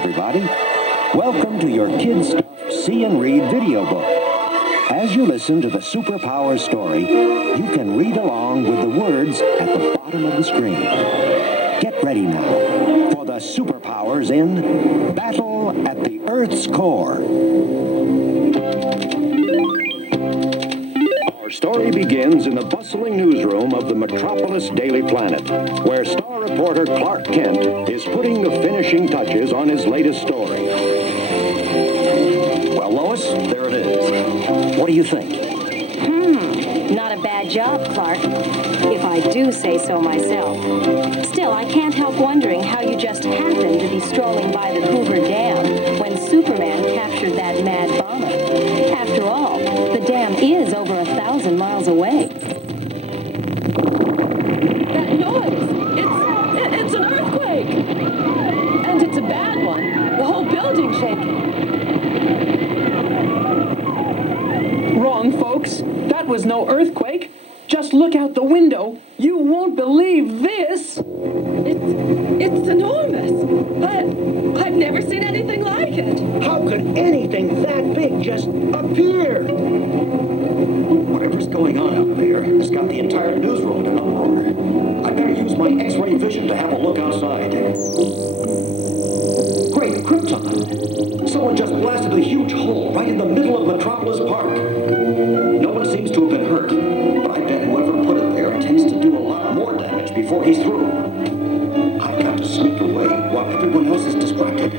everybody. Welcome to your Kid Stuff See and Read video book. As you listen to the Superpowers story, you can read along with the words at the bottom of the screen. Get ready now for the Superpowers in Battle at the Earth's Core. Our story begins in the bustling newsroom of the Metropolis Daily Planet, where star reporter Clark Kent is putting the finishing touches on his latest story. Well, Lois, there it is. What do you think? Not a bad job, Clark, if I do say so myself. Still, I can't help wondering how you just happened to be strolling by the Hoover Dam when Superman captured that mad bomber. After all, the dam is over 1,000 miles away. That noise! It's an earthquake! And it's a bad one. The whole building's shaking. Wrong, folks. That was no earthquake. Just look out the window. You won't believe this. It's enormous. I've never seen anything like it. How could anything that big just appear? Whatever's going on out there has got the entire newsroom in an uproar. I better use my X-ray vision to have a look outside. Great Krypton! Someone just blasted a huge hole right in the middle of Metropolis Park. No one seems to have been hurt, but I bet whoever put it there intends to do a lot more damage before he's through. I've got to sneak away while everyone else is distracted.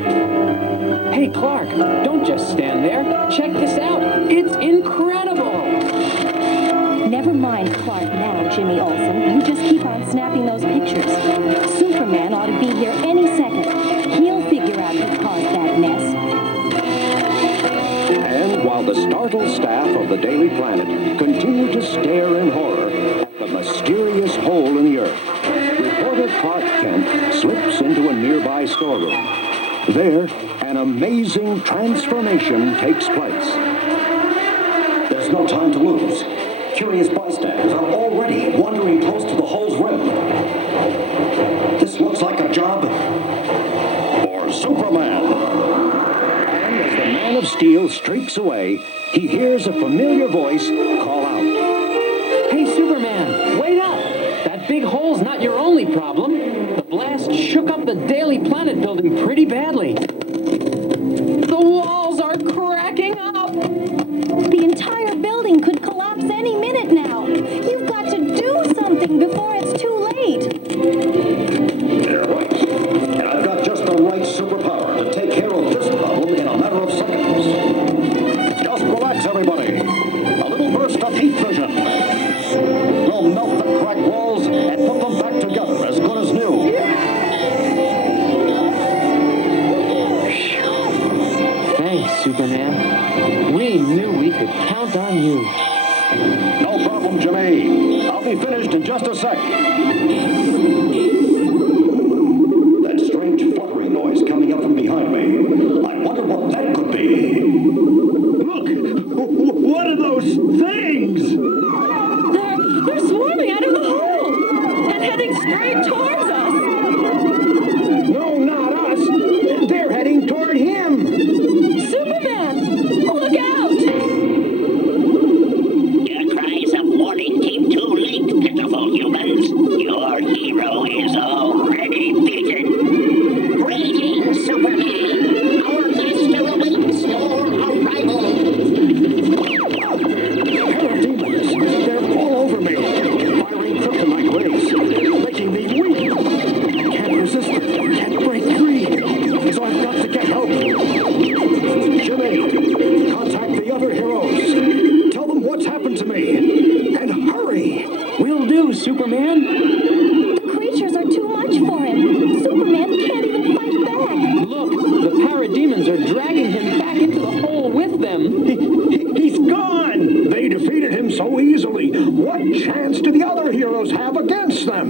Hey, Clark, don't just stand there. Check this out. It's incredible. Never mind Clark now, Jimmy Olsen. You just keep on snapping those pictures. Superman ought to be here any second. He'll figure out who caused that mess. And while the startled staff of the Daily Planet continue to stare in horror at the mysterious hole in the earth, reporter Clark Kent slips into a nearby storeroom. There, an amazing transformation takes place. There's no time to lose. Curious bystanders are already wandering close to the hole's rim. This looks like a job for Superman. And as the Man of Steel streaks away, he hears a familiar voice call out. Hey, Superman, wait up. That big hole's not your only problem. The blast shook up the Daily Planet building pretty badly. The walls are cracking up. The entire building could collapse any minute now. You've got to do something before it's too late. They're right. And I've got just the right superpower to take care of this problem in a matter of seconds. Just relax, everybody. A little burst of heat vision. We'll melt the cracked walls and put them back together as good as new. Thanks, Superman. We knew we could count on you. No problem, Jimmy. I'll be finished in just a sec. That strange fluttering noise coming up from behind me. I wonder what that could be. Look! What are those things? They're swarming out of the hole and heading straight towards us. No, not us. They're heading toward him. Superman, look out! Your cries of warning came too late, pitiful humans. Your hero is already beaten. Greetings, Superman. Our master awaits your arrival. Parademons, they're all over me. Firing kryptonite rays, making me weak. I can't resist them, can't break free. So I've got to get help. Jimmy, contact the other heroes. Tell them what's happened to me. And hurry. Will do, Superman. The creatures are too much for him. Superman can't even fight back. Look, the parademons are dragging him back into the hole with them. He's gone! They defeated him so easily. What chance do the other heroes have against them?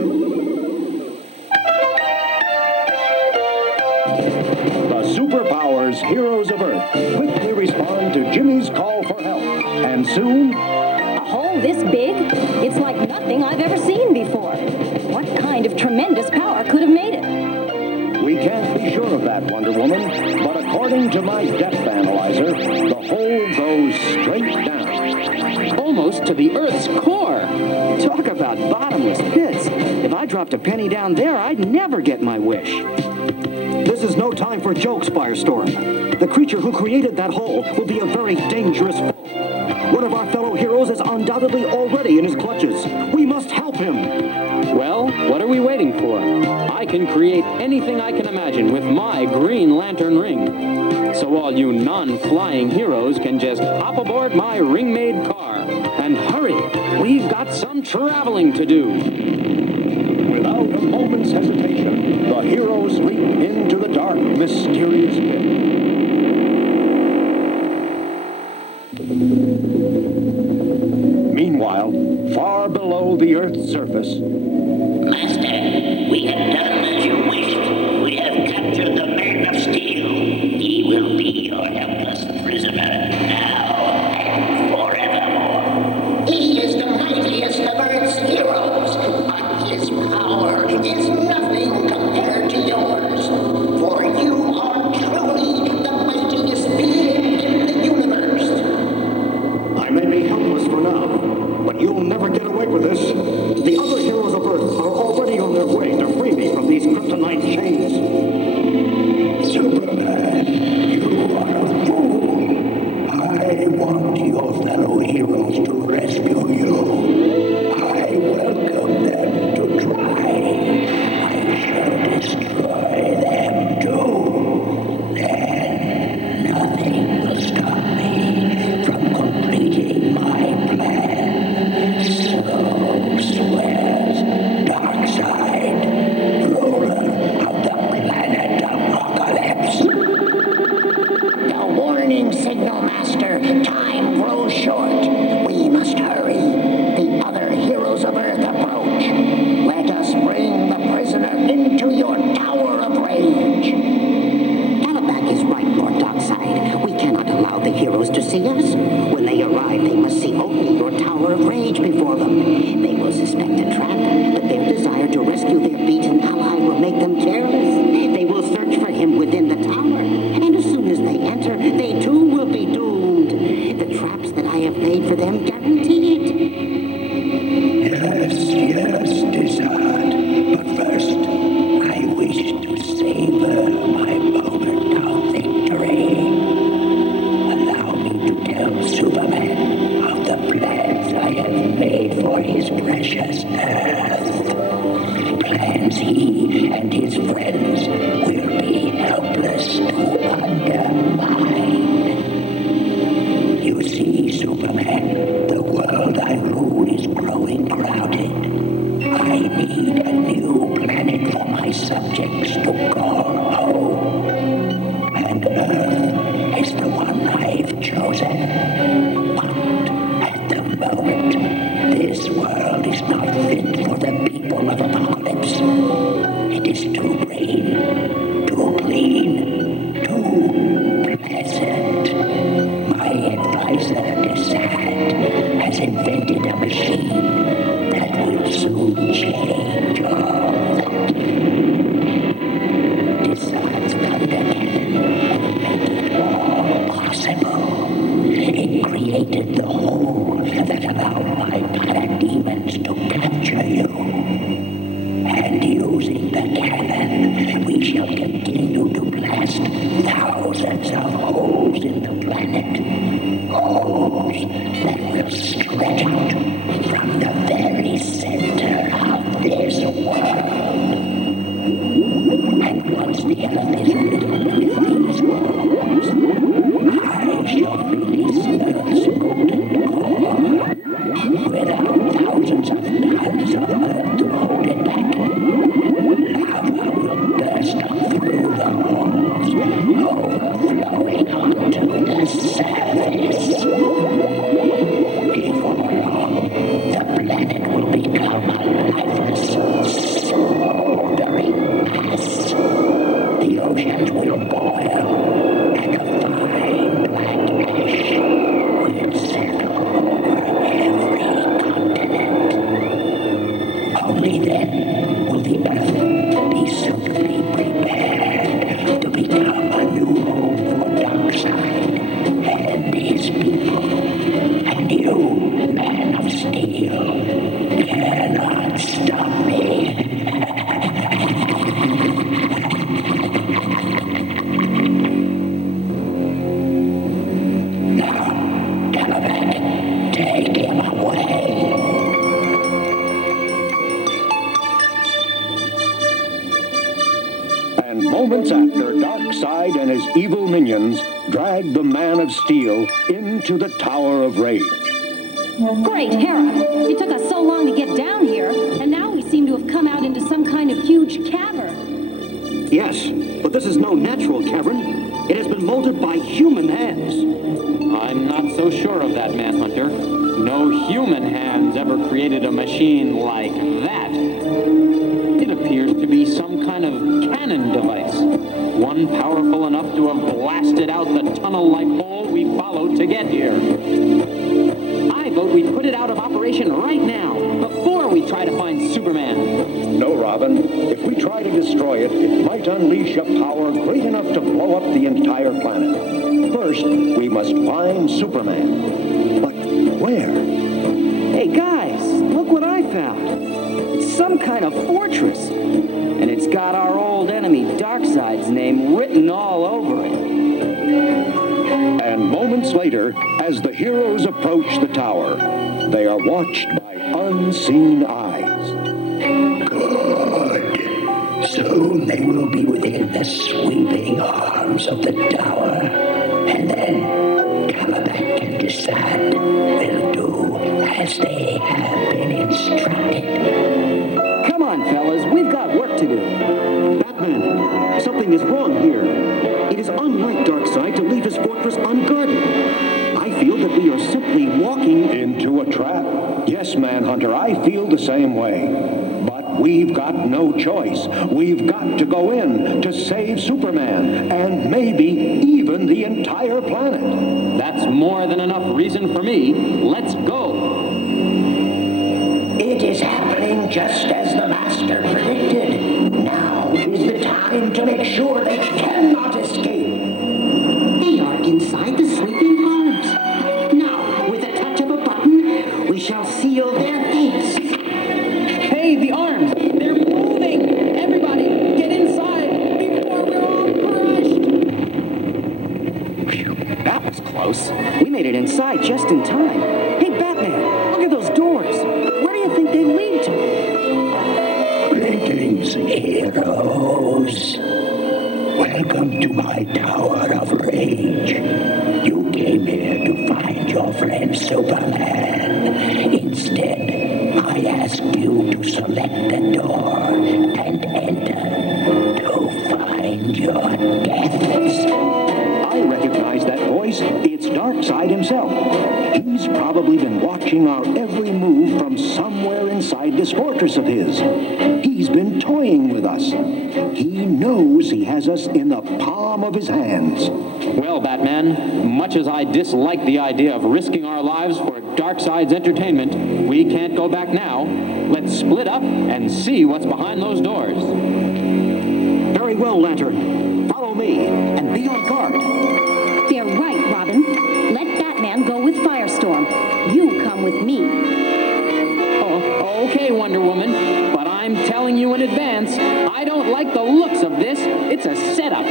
The Superpowers Heroes of Earth quickly respond to Jimmy's call for help. And soon, A hole this big? It's like nothing I've ever seen before. What kind of tremendous power could have made it? we can't be sure of that. that, Wonder Woman, but according to my depth analyzer, the hole goes straight down. Almost to the Earth's core. Talk about bottomless pits. If I dropped a penny down there, I'd never get my wish. This is no time for jokes, Firestorm. The creature who created that hole will be a very dangerous foe. One of our fellow heroes is undoubtedly already in his clutches. We must help him. Well, what are we waiting for? I can create anything I can imagine with my Green Lantern ring. So all you non-flying heroes can just hop aboard my ring-made car. And hurry, we've got some traveling to do. Without a moment's hesitation, the heroes leap into the dark, mysterious pit. Meanwhile, far below the Earth's surface, Master, we have done as you wished. We have captured the Man of Steel. He will be your helpless prisoner now and forevermore. He is the mightiest of Earth's heroes, but his power is nothing compared to yours. For you are truly the mightiest being in the universe. I may be helpless for now, but you'll never get away with this. The other heroes of Earth are already on their way to free me from these kryptonite chains. Superman, you are a fool. I want your fellow heroes to rescue you. I welcome them to try. I shall destroy them too. Then nothing will stop me from completing my plan. So swears Darkseid, ruler of the planet Apocalypse. The warning signal, Master. Time grows short. We must hurry. The other heroes of Earth approach. Let us bring the prisoner into your Tower of Rage. Alabak is right, Lord Darkseid. We cannot allow the heroes to see us. When they arrive, they must see only your Tower of Rage before them. They will suspect a trap, but their desire to rescue their beaten ally will make them careless. They will search for him within the tower, and as soon as they enter, they too will be doomed. The traps that I have laid for them guarantee it. Yes, Desart. But first, I wish to savor my moment of victory. Allow me to tell Superman of the plans I have made for his precious Earth. Plans he and his friends will be helpless to undermine. You see, Superman, the world I rule is growing crowded. I need a new planet for my subjects to call home. And Earth is the one I've chosen. But at the moment, this world is not fit for the people of Apocalypse. It is too green, too clean, too pleasant. My advisor, Desart, has invented a machine that will soon change all that. Desart's thunder cannon will make it all possible. It created the hole that allowed my parademons to capture you. And using the cannon, we shall continue to blast thousands of holes in the planet. Holes that will stretch out from the very center of this world. And once the earth is riddled with these holes, I shall release Earth's molten core without thousands of tons of earth to hold it back. Lava will burst through the holes, overflowing onto the surface. Before long, the planet will become a lifeless, smoldering mass. The oceans will boil, and a fine black ash will settle over every continent. Only then will the Earth be suitably prepared to be cannot stop me. Now, Caliban, take him away. And moments after, Darkseid and his evil minions drag the Man of Steel into the Tower of Rage. Great, Hera. It took us so long to get down here, and now we seem to have come out into some kind of huge cavern. Yes, but this is no natural cavern. It has been molded by human hands. I'm not so sure of that, Manhunter. No human hands ever created a machine like that. It appears to be some kind of cannon device. One powerful enough to have blasted out the tunnel-like hole we followed to get here. I vote we put it out of operation right now, before we try to find Superman. No, Robin. If we try to destroy it, it might unleash a power great enough to blow up the entire planet. First, we must find Superman. But where? Hey guys, look what I found. It's some kind of fortress. And it's got our old enemy Darkseid's name written all over it. And moments later, as the heroes approach the tower, they are watched by unseen eyes. Good. Soon they will be within the sweeping arms of the tower. And then Caliban can decide. They'll do as they have been instructed. Come on, fellas, we've got work to do. Batman, something is wrong here. It is unlike Darkseid to leave his fortress unguarded. I feel that we are simply walking Into a trap. Yes, Manhunter, I feel the same way. But we've got no choice. We've got to go in to save Superman, and maybe even the entire planet. That's more than enough reason for me. Let's go. It is happening just as the Master predicted. Now is the time to make sure they cannot escape. They are inside the sleeping arms. Now, with the touch of a button, we shall seal their fates. Hey, the arms! They're moving! Everybody, get inside before we're all crushed! Phew, that was close. We made it inside just in time. Hey, Batman, look at those doors. Where do you think they lead to? Greetings, heroes. Welcome to my Tower of Rage. You came here to find your friend Superman. Instead, I asked you to select the door and enter to find your deaths. I recognize that voice. It's Darkseid himself. He's probably been watching our every move from somewhere inside this fortress of his. He's been toying with us. He knows he has us in the palm of his hands. Well, Batman, much as I dislike the idea of risking our lives for Darkseid's entertainment, we can't go back now. Let's split up and see what's behind those doors. Very well, Lantern. Follow me and be on guard. They're right, Robin. Let Batman go with Firestorm. You come with me. Oh, okay, Wonder Woman, but I'm telling you in advance, I don't like the looks of this. It's a setup.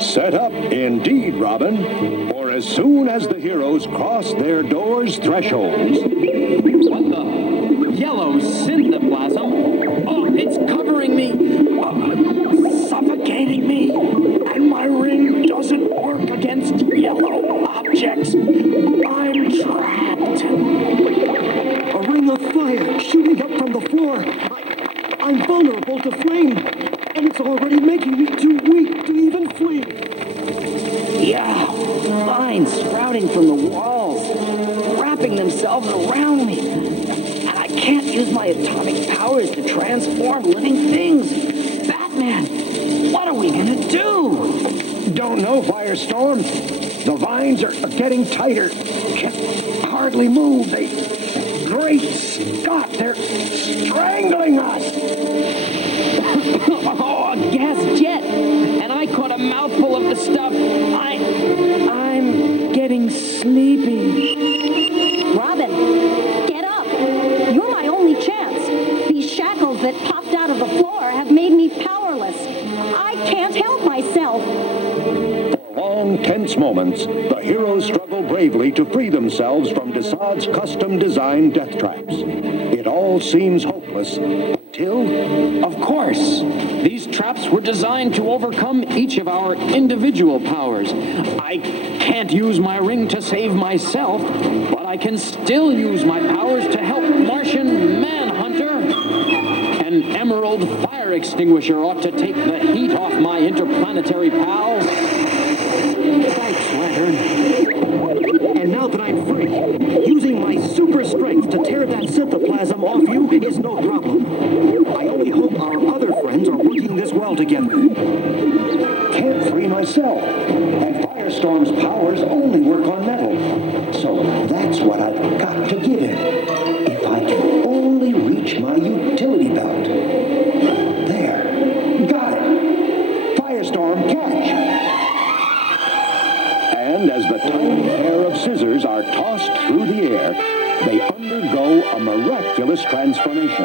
Set up indeed, Robin. For as soon as the heroes cross their doors' thresholds, What the? Yellow synthoplasm? Oh, it's covering me. Suffocating me. And my ring doesn't work against yellow objects. I'm trapped. A ring of fire shooting up from the floor. I'm vulnerable to flame, and it's already making me too weak to even flee. Yeah, vines sprouting from the walls, wrapping themselves around me. And I can't use my atomic powers to transform living things. Batman, what are we gonna do? don't know, Firestorm. The vines are getting tighter. Can't hardly move. Great Scott, they're strangling us. Oh, a gas jet! And I caught a mouthful of the stuff. I'm getting sleepy. Robin, get up. have made me powerless. I can't help myself. For long, tense moments, the heroes struggle bravely to free themselves from Desaad's custom-designed death traps. It all seems hopeless until... Of course! These traps were designed to overcome each of our individual powers. I can't use my ring to save myself, but I can still use my powers to help Martian Manhunter. An emerald fire extinguisher ought to take the heat off my interplanetary pals. Thanks, Lantern. And now that I'm free, using my super strength to tear that synthoplasm off you is no problem. I only hope our other friends are working this well together. Can't free myself. And Firestorm's powers only work on metal. So that's what I've got to give him. If I can only reach my utility belt. There. Got it. Firestorm, catch. And as the tiny pair of scissors are tossed through the air, they undergo a miraculous transformation.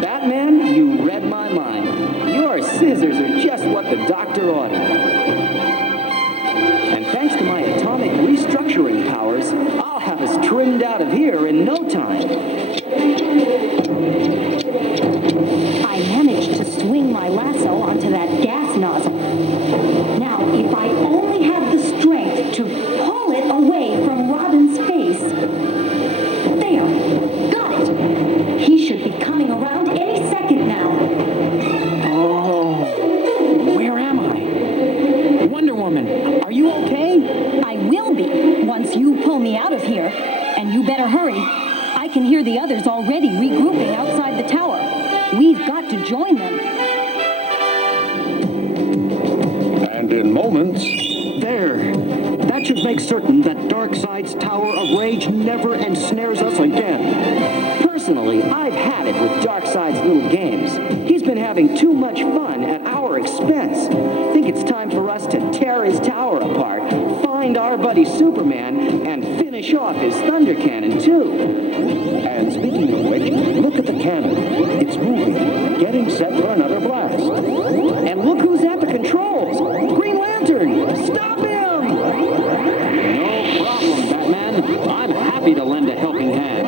Batman, you read my mind. Your scissors are just what the doctor ordered. And thanks to my atomic restructuring powers, I'll have us trimmed out of here in no time. I managed to swing my lasso onto that gas nozzle. Now, if I only have the strength to pull it away from Robin's face. There. Got it. He should be coming around any second now. Oh, where am I? Wonder Woman, are you okay? I will be, once you pull me out of here. And you better hurry. I can hear the others already regrouping outside the tower. We've got to join them. And in moments... There. That should make certain that Darkseid's Tower of Rage never ensnares us again. Personally, I've had it with Darkseid's little games. He's been having too much fun at our expense. Think it's time for us to tear his tower apart, find our buddy Superman, and finish off his thunder cannon, too. And speaking of which, look at the cannon. It's moving, getting set for another blast. And look who's at the controls! Green Lantern! Stop him! No problem, Batman. I'm happy to lend a helping hand.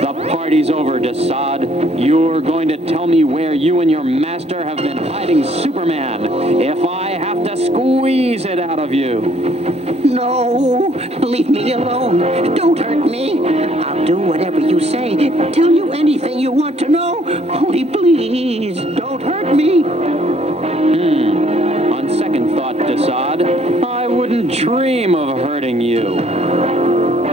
The party's over, Desaad. You're going to tell me where you and your master have been hiding Superman if I have to squeeze it out of you. No, leave me alone. Don't hurt me. I'll do whatever you say. Tell you anything you want to know. Only please, don't hurt me. On second thought, Desaad, I wouldn't dream of hurting you.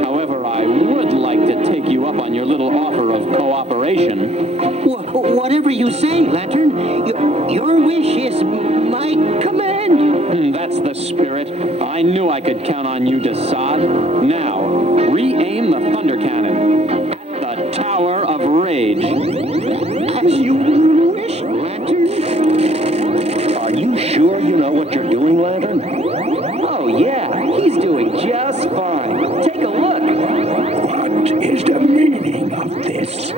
However, I would like to take you up on your little offer of cooperation. Whatever you say, Lantern. Your wish is my command. That's the spirit. I knew I could count on you, Desaad. Now, re-aim the thunder cannon at the Tower of Rage. As you wish, Lantern. Are you sure you know what you're doing, Lantern? Oh, yeah, he's doing just fine. Take a look. What is the meaning of this?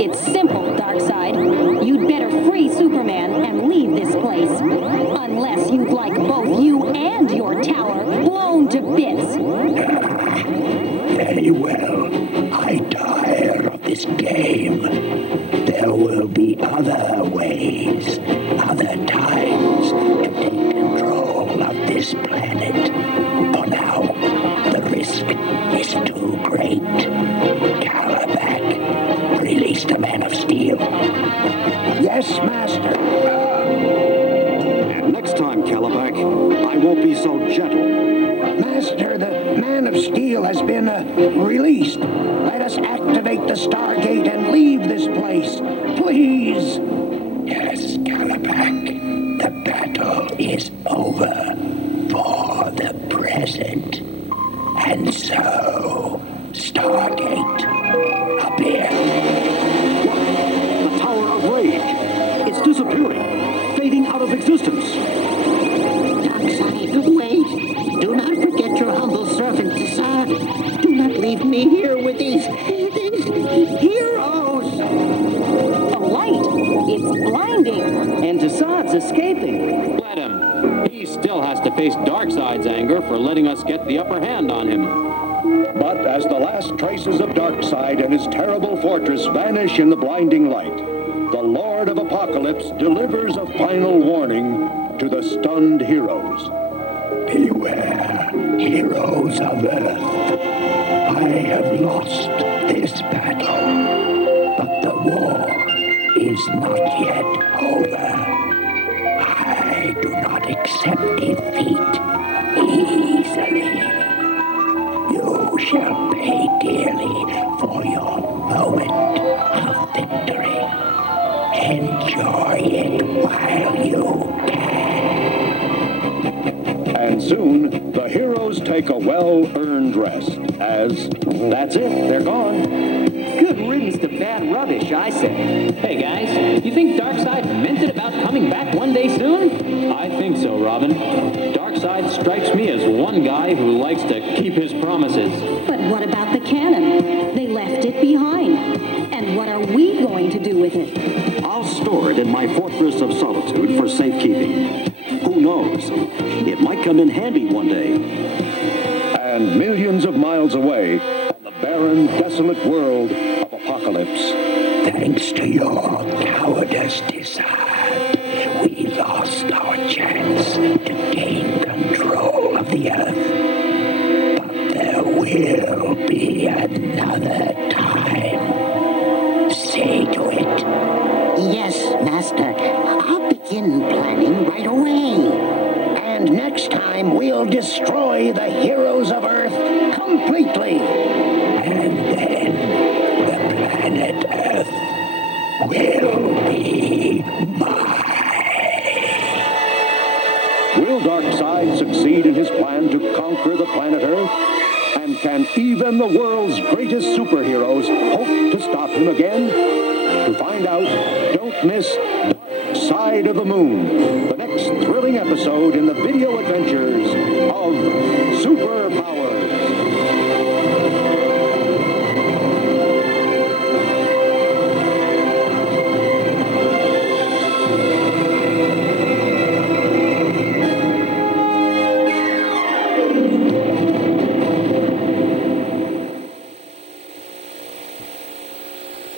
It's simple, Darkseid. You'd better free Superman and leave this place. Unless you'd like both you and your tower blown to bits. Very well. I tire of this game. There will be other ways, other times to take control of this planet. For now, the risk is too great. Calabac, release the Man of Steel. Yes, Master. And next time, Calabac, I won't be so gentle. Master, the Man of Steel has been released. Let us activate the Stargate and leave this place. Please. Yes, Calabac, the battle is over for the present. And so, Stargate, appear. The Tower of Rage. It's disappearing, fading out of existence. Darkseid, wait. Do not forget your humble servant, Desaad. Do not leave me here with these heroes. It's blinding. And Desaad's escaping. Let him. He still has to face Darkseid's anger for letting us get the upper hand on him. But as the last traces of Darkseid and his terrible fortress vanish in the blinding light, the Lord of Apocalypse delivers a final warning to the stunned heroes. Beware, heroes of Earth. I have lost this battle, but the war is not yet over. I do not accept defeat easily. You shall pay dearly for your moment of victory. Enjoy it while you can. And soon, the heroes take a well-earned rest, as that's it, they're gone. Good riddance to bad rubbish, I say. Hey guys, you think Darkseid meant it about coming back one day soon? I think so, Robin. Darkseid strikes me as one guy who likes to keep his promises. But what about the cannon? They left it behind. And what are we going to do with it? I'll store it in my Fortress of Solitude for safekeeping. Who knows? It might come in handy one day. And millions of miles away, on the barren, desolate world of Apocalypse. Thanks to your cowardice, Desaad, we lost our chance to gain control of the Earth. But there will be another time. See to it. Yes, Master. I'll begin planning right away. And next time, we'll destroy the heroes of Earth completely. And then the planet Earth will be mine. Will Darkseid succeed in his plan to conquer the planet Earth? And can even the world's greatest superheroes hope to stop him again? To find out, don't miss Dark Side of the Moon, the next thrilling episode in the video adventures of Superpowers.